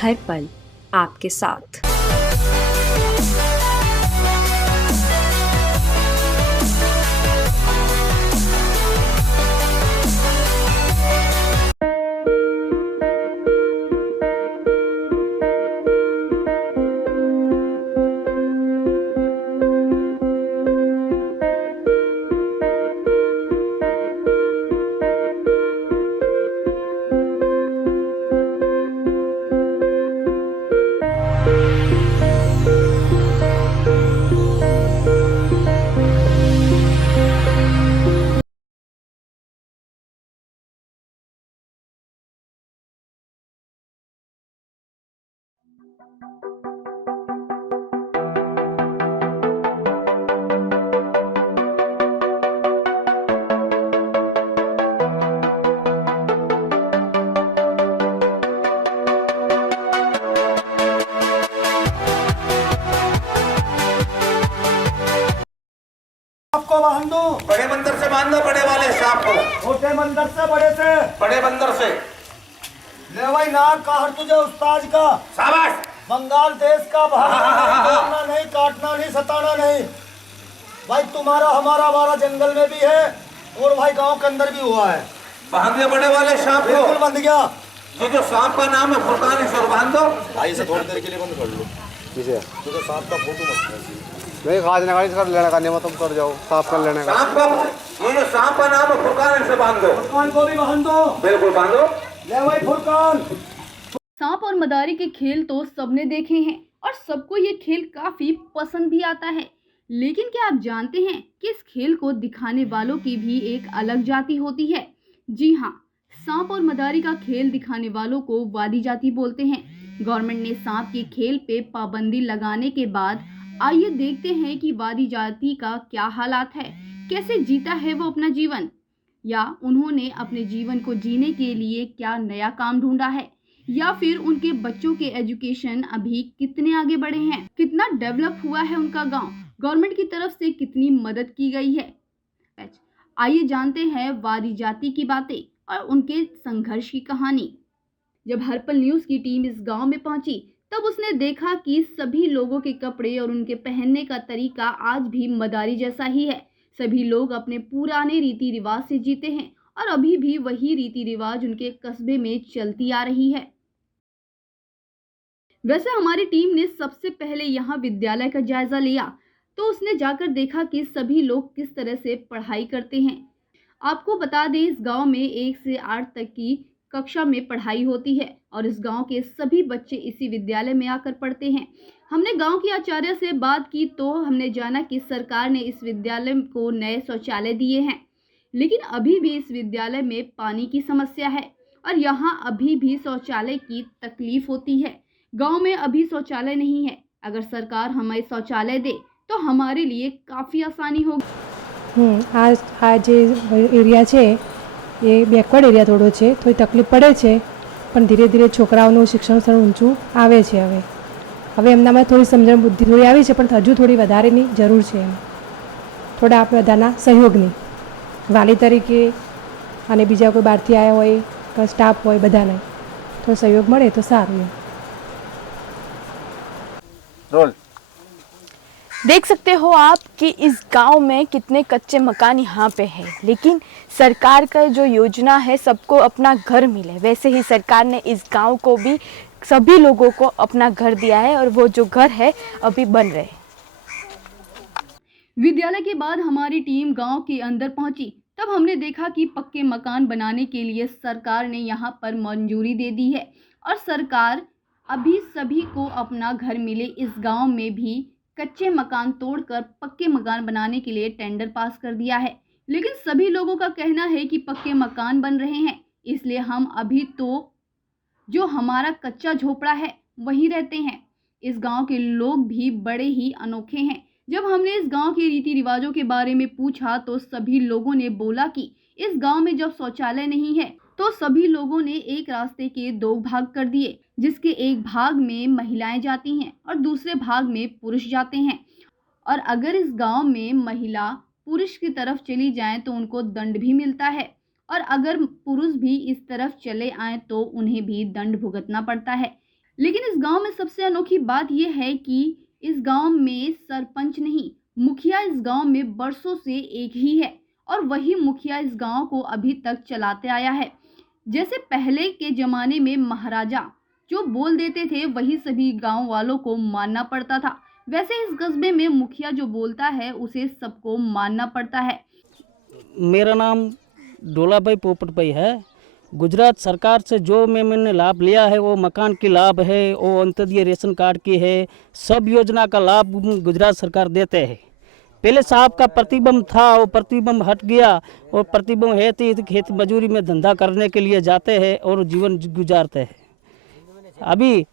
हर पल आपके साथ। आपको बांध दो, बड़े बंदर से बांध दो, बड़े वाले सांप को। छोटे बंदर से, बड़े बंदर से। ले भाई नाक का हर तुझे उस्ताद का। शाबाश। बंगाल देश का भागना नहीं, काटना नहीं, सताना नहीं। भाई तुम्हारा हमारा वारा जंगल में भी है और भाई गांव के अंदर भी हुआ है। बांध दो बड़े वाले सांप को। बिल्कुल बंध गया। जो सांप का नाम है फुरकान, इसको बांध दो। भाई से थोड़ी देर के लिए बंद कर लो। किसे? तुझे सांप का फोटो मत नहीं खाज ना कर लेने का नहीं, तुम कर जाओ साफ कर लेने का। सांप को, ये जो सांप का नाम है फुरकान, इसे बांध दो। फुरकान को भी बांध दो। बिल्कुल बांधो। ले भाई फुरकान। सांप और मदारी के खेल तो सबने देखे हैं और सबको ये खेल काफी पसंद भी आता है। लेकिन क्या आप जानते हैं कि इस खेल को दिखाने वालों की भी एक अलग जाति होती है? जी हाँ, सांप और मदारी का खेल दिखाने वालों को वादी जाति बोलते हैं। गवर्नमेंट ने सांप के खेल पे पाबंदी लगाने के बाद आइए देखते हैं कि वादी जाति का क्या हालात है, कैसे जीता है वो अपना जीवन, या उन्होंने अपने जीवन को जीने के लिए क्या नया काम ढूंढा है, या फिर उनके बच्चों के एजुकेशन अभी कितने आगे बढ़े हैं, कितना डेवलप हुआ है उनका गांव, गवर्नमेंट की तरफ से कितनी मदद की गई है। आइए जानते हैं वादी जाति की बातें और उनके संघर्ष की कहानी। जब हर्पल न्यूज की टीम इस गांव में पहुंची तब उसने देखा कि सभी लोगों के कपड़े और उनके पहनने का तरीका आज भी मदारी जैसा ही है। सभी लोग अपने पुराने रीति रिवाज से जीते हैं और अभी भी वही रीति रिवाज उनके कस्बे में चलती आ रही है। वैसे हमारी टीम ने सबसे पहले यहाँ विद्यालय का जायजा लिया तो उसने जाकर देखा कि सभी लोग किस तरह से पढ़ाई करते हैं। आपको बता दें, इस गांव में 1 से 8 तक की कक्षा में पढ़ाई होती है और इस गांव के सभी बच्चे इसी विद्यालय में आकर पढ़ते हैं। हमने गांव की आचार्य से बात की तो हमने जाना कि सरकार ने इस विद्यालय को नए शौचालय दिए हैं, लेकिन अभी भी इस विद्यालय में पानी की समस्या है और यहाँ अभी भी शौचालय की तकलीफ होती है। गांव में अभी शौचालय नहीं है। अगर सरकार हमें शौचालय दे तो हमारे लिए काफ़ी आसानी होगी। આ જે એરિયા છે એ બેકવર્ડ એરિયા થોડો છે, થોડી તકલીફ પડે છે, પણ ધીરે ધીરે છોકરાઓનું શિક્ષણ સ્તર ઊંચું આવે છે. હવે એમનામાં થોડી સમજણ બુદ્ધિ થોડી આવી છે, પણ હજુ થોડી વધારેની જરૂર છે. થોડા આપણે બધાના સહયોગની વાલી તરીકે અને બીજા કોઈ બહારથી આવ્યા હોય કે સ્ટાફ હોય, બધાને થોડો સહયોગ મળે તો સારું. रोल। देख सकते हो आप कि इस गांव में कितने कच्चे मकान यहाँ पे है, लेकिन सरकार का जो योजना है सबको अपना घर मिले, वैसे ही सरकार ने इस गांव को भी सभी लोगों को अपना घर दिया है और वो जो घर है अभी बन रहे हैं। विद्यालय के बाद हमारी टीम गांव के अंदर पहुंची तब हमने देखा कि पक्के मकान बनाने के लिए सरकार ने यहाँ पर मंजूरी दे दी है और सरकार अभी सभी को अपना घर मिले इस गांव में भी कच्चे मकान तोड़कर पक्के मकान बनाने के लिए टेंडर पास कर दिया है। लेकिन सभी लोगों का कहना है कि पक्के मकान बन रहे हैं, इसलिए हम अभी तो जो हमारा कच्चा झोपड़ा है वहीं रहते हैं। इस गांव के लोग भी बड़े ही अनोखे हैं। जब हमने इस गांव के रीति रिवाजों के बारे में पूछा तो सभी लोगों ने बोला कि इस गांव में जब शौचालय नहीं है तो सभी लोगों ने एक रास्ते के 2 भाग कर दिए, जिसके एक भाग में महिलाएं जाती हैं और दूसरे भाग में पुरुष जाते हैं। और अगर इस गांव में महिला पुरुष की तरफ चली जाए तो उनको दंड भी मिलता है और अगर पुरुष भी इस तरफ चले आए तो उन्हें भी दंड भुगतना पड़ता है। लेकिन इस गांव में सबसे अनोखी बात यह है कि इस गांव में सरपंच नहीं, मुखिया इस गांव में बरसों से एक ही है और वही मुखिया इस गांव को अभी तक चलाते आया है। जैसे पहले के जमाने में महाराजा जो बोल देते थे वही सभी गांव वालों को मानना पड़ता था, वैसे इस कस्बे में मुखिया जो बोलता है उसे सबको मानना पड़ता है। मेरा नाम डोलाभाई पोपटभाई है। गुजरात सरकार से जो मैंने लाभ लिया है वो मकान की लाभ है, वो अंत्योदय रेशन कार्ड की है, सब योजना का लाभ गुजरात सरकार देते हैं। पहले साहब का प्रतिबंध था, वो प्रतिबंध हट गया और प्रतिबंध है तो खेत मजदूरी में धंधा करने के लिए जाते हैं और जीवन गुजारते हैं। अभी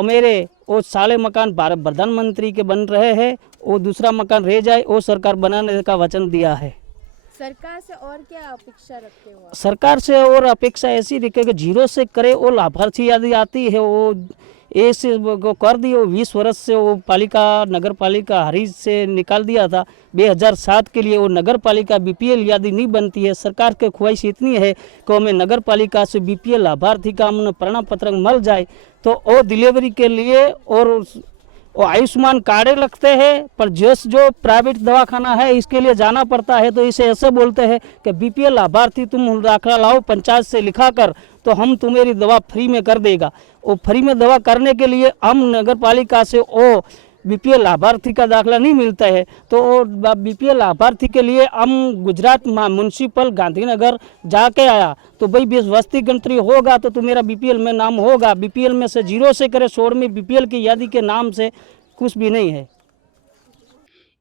मेरे वो साले मकान भारत प्रधानमंत्री के बन रहे हैं, वो दूसरा मकान रह जाए वो सरकार बनाने का वचन दिया है। सरकार से और क्या अपेक्षा रखते हो आप? सरकार से और अपेक्षा ऐसी रखे कि जीरो से करे, वो लाभार्थी यदि आती है वो ऐसे कर दी। वो 20 वर्ष से वो पालिका नगर पालिका हरीज से निकाल दिया था 2007 के लिए। वो नगर पालिका BPL यदि नहीं बनती है, सरकार की ख्वाहिश इतनी है कि हमें नगर पालिका से BPL लाभार्थी का हमें प्रमाण पत्र मिल जाए तो वो डिलीवरी के लिए और वो आयुष्मान कार्ड लगते हैं, पर जो प्राइवेट दवाखाना है इसके लिए जाना पड़ता है। तो इसे ऐसे बोलते हैं कि BPL लाभार्थी तुम दाखिला लाओ पंचायत से लिखा कर तो हम तुम्हारी दवा फ्री में कर देगा। वो फ्री में दवा करने के लिए हम नगर पालिका से वो BPL लाभार्थी का दाखिला नहीं मिलता है, तो BPL लाभार्थी के लिए हम गुजरात म्यूनसिपल गांधीनगर जाके आया तो भाई वस्ती गिनती होगा तो मेरा BPL में नाम होगा। BPL में से जीरो से करे 16 में BPL की यादी के नाम से कुछ भी नहीं है।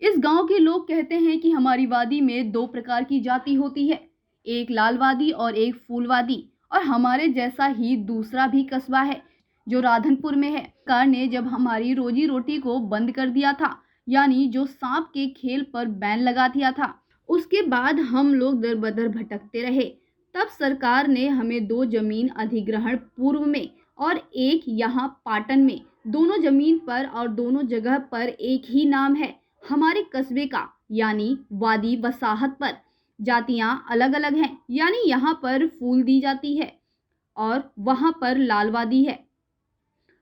इस गांव के लोग कहते हैं कि हमारी वादी में 2 प्रकार की जाति होती है, एक लाल वादी और एक फूल वादी, और हमारे जैसा ही दूसरा भी कस्बा है जो राधनपुर में है। सरकार ने जब हमारी रोजी रोटी को बंद कर दिया था, यानी जो सांप के खेल पर बैन लगा दिया था, उसके बाद हम लोग दर बदर भटकते रहे। तब सरकार ने हमें 2 जमीन अधिग्रहण पूर्व में और एक यहाँ पाटन में, दोनों जमीन पर और दोनों जगह पर एक ही नाम है हमारे कस्बे का, यानी वादी वसाहत पर जातियाँ अलग अलग हैं, यानी यहाँ पर फूल दी जाती है और वहाँ पर लालवादी है।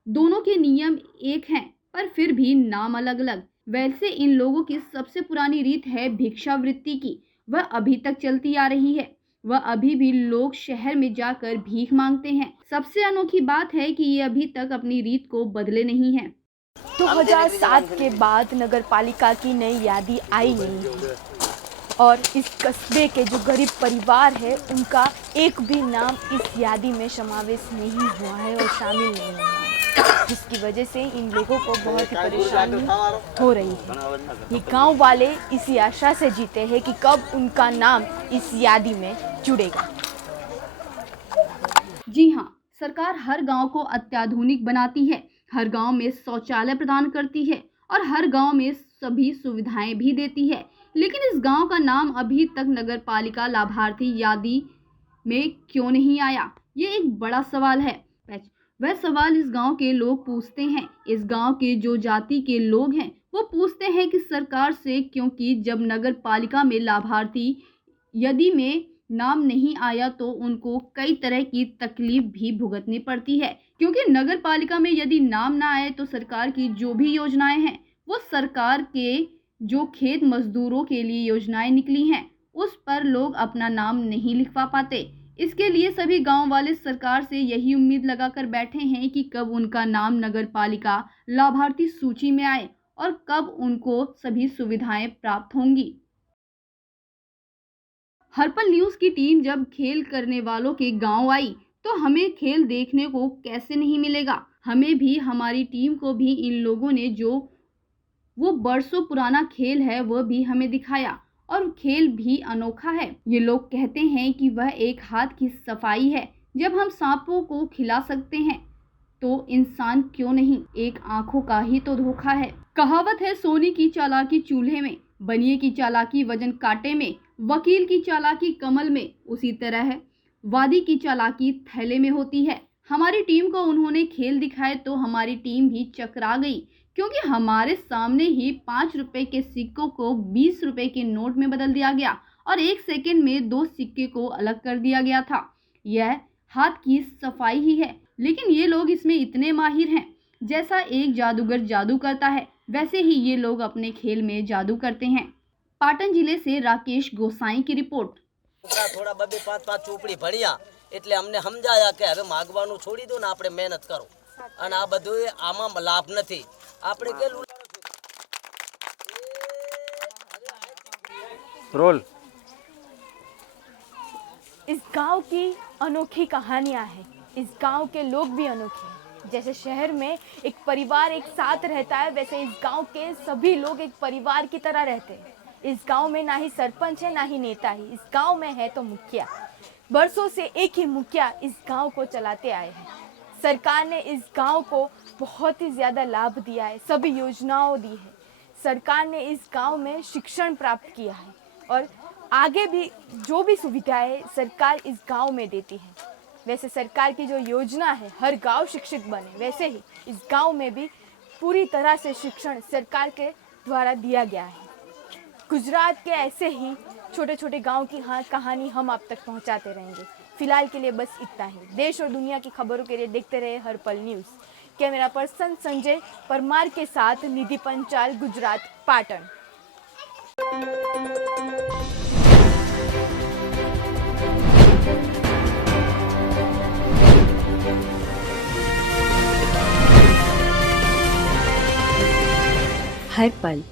दोनों के नियम एक हैं पर फिर भी नाम अलग अलग। वैसे इन लोगों की सबसे पुरानी रीत है भिक्षावृत्ति की, वह अभी तक चलती आ रही है। वह अभी भी लोग शहर में जाकर भीख मांगते हैं। सबसे अनोखी बात है कि ये अभी तक अपनी रीत को बदले नहीं हैं। 2007 के बाद नगर पालिका की नई यादी आई नहीं है और इस कस्बे के जो गरीब परिवार है उनका एक भी नाम इस यादी में समावेश नहीं हुआ है और शामिल नहीं हुआ है, जिसकी वजह से इन लोगों को बहुत ही परेशानी हो रही है। ये गांव वाले इसी आशा से जीते हैं कि कब उनका नाम इस यादी में जुड़ेगा। जी हाँ, सरकार हर गांव को अत्याधुनिक बनाती है, हर गांव में शौचालय प्रदान करती है और हर गांव में सभी सुविधाएं भी देती है, लेकिन इस गांव का नाम अभी तक नगर पालिका लाभार्थी यादी में क्यों नहीं आया, ये एक बड़ा सवाल है। वह सवाल इस गांव के लोग पूछते हैं। इस गांव के जो जाति के लोग हैं वो पूछते हैं कि सरकार से, क्योंकि जब नगर पालिका में लाभार्थी यदि में नाम नहीं आया तो उनको कई तरह की तकलीफ भी भुगतनी पड़ती है, क्योंकि नगर पालिका में यदि नाम ना आए तो सरकार की जो भी योजनाएं हैं वो सरकार के जो खेत मजदूरों के लिए योजनाएं निकली हैं उस पर लोग अपना नाम नहीं लिखवा पाते। इसके लिए सभी गांव वाले सरकार से यही उम्मीद लगाकर बैठे हैं कि कब उनका नाम नगर पालिका लाभार्थी सूची में आए और कब उनको सभी सुविधाएं प्राप्त होंगी। हर्पल न्यूज़ की टीम जब खेल करने वालों के गांव आई तो हमें खेल देखने को कैसे नहीं मिलेगा। हमें भी, हमारी टीम को भी इन लोगों ने जो वो बरसों पुराना खेल है वह भी हमें दिखाया और खेल भी अनोखा है। ये लोग कहते हैं कि वह एक हाथ की सफाई है। जब हम सांपों को खिला सकते हैं तो इंसान क्यों नहीं, एक आंखों का ही तो धोखा है। कहावत है, सोने की चालाकी चूल्हे में, बनिए की चालाकी वजन कांटे में, वकील की चालाकी कमल में, उसी तरह है वादी की चालाकी थैले में होती है। हमारी टीम को उन्होंने खेल दिखाए तो हमारी टीम भी चकरा गई, क्योंकि हमारे सामने ही 5 रुपए के सिक्कों को 20 रुपए के नोट में बदल दिया गया और 1 सेकंड में 2 सिक्के को अलग कर दिया गया था। यह हाथ की सफाई ही है। लेकिन ये लोग इसमें इतने माहिर हैं। जैसा एक जादूगर जादू करता है, वैसे ही ये लोग अपने खेल में जादू करते हैं। पाटन जिले से राकेश गोसाई की रिपोर्ट। થોડા બબે પાંચ પાંચ ચોપડી ભણ્યા એટલે અમને સમજાયા કે હવે માગવાનું છોડી દો ને આપણે મહેનત કરો અને આ બધું આમાં લાભ નથી આપણે કે रोल। इस गांव की अनोखी कहानियां हैं। इस गांव के लोग भी अनोखे हैं। जैसे शहर में एक परिवार एक साथ रहता है, वैसे इस गांव के सभी लोग एक परिवार की तरह रहते हैं। इस गांव में ना ही सरपंच है ना ही नेता ही, इस गांव में है तो मुखिया। बरसों से एक ही मुखिया इस गांव को चलाते आए हैं। सरकार ने इस गांव को बहुत ही ज़्यादा लाभ दिया है, सभी योजनाओं दी है। सरकार ने इस गांव में शिक्षण प्राप्त किया है और आगे भी जो भी सुविधाएं सरकार इस गांव में देती है। वैसे सरकार की जो योजना है हर गांव शिक्षित बने, वैसे ही इस गांव में भी पूरी तरह से शिक्षण सरकार के द्वारा दिया गया है। गुजरात के ऐसे ही छोटे छोटे गांव की कहानी हम आप तक पहुंचाते रहेंगे। फिलहाल के लिए बस इतना ही। देश और दुनिया की खबरों के लिए देखते रहे हर पल news. Camera person Sanjay Parmar के साथ निधि पंचाल, गुजरात, पाटन। हर पल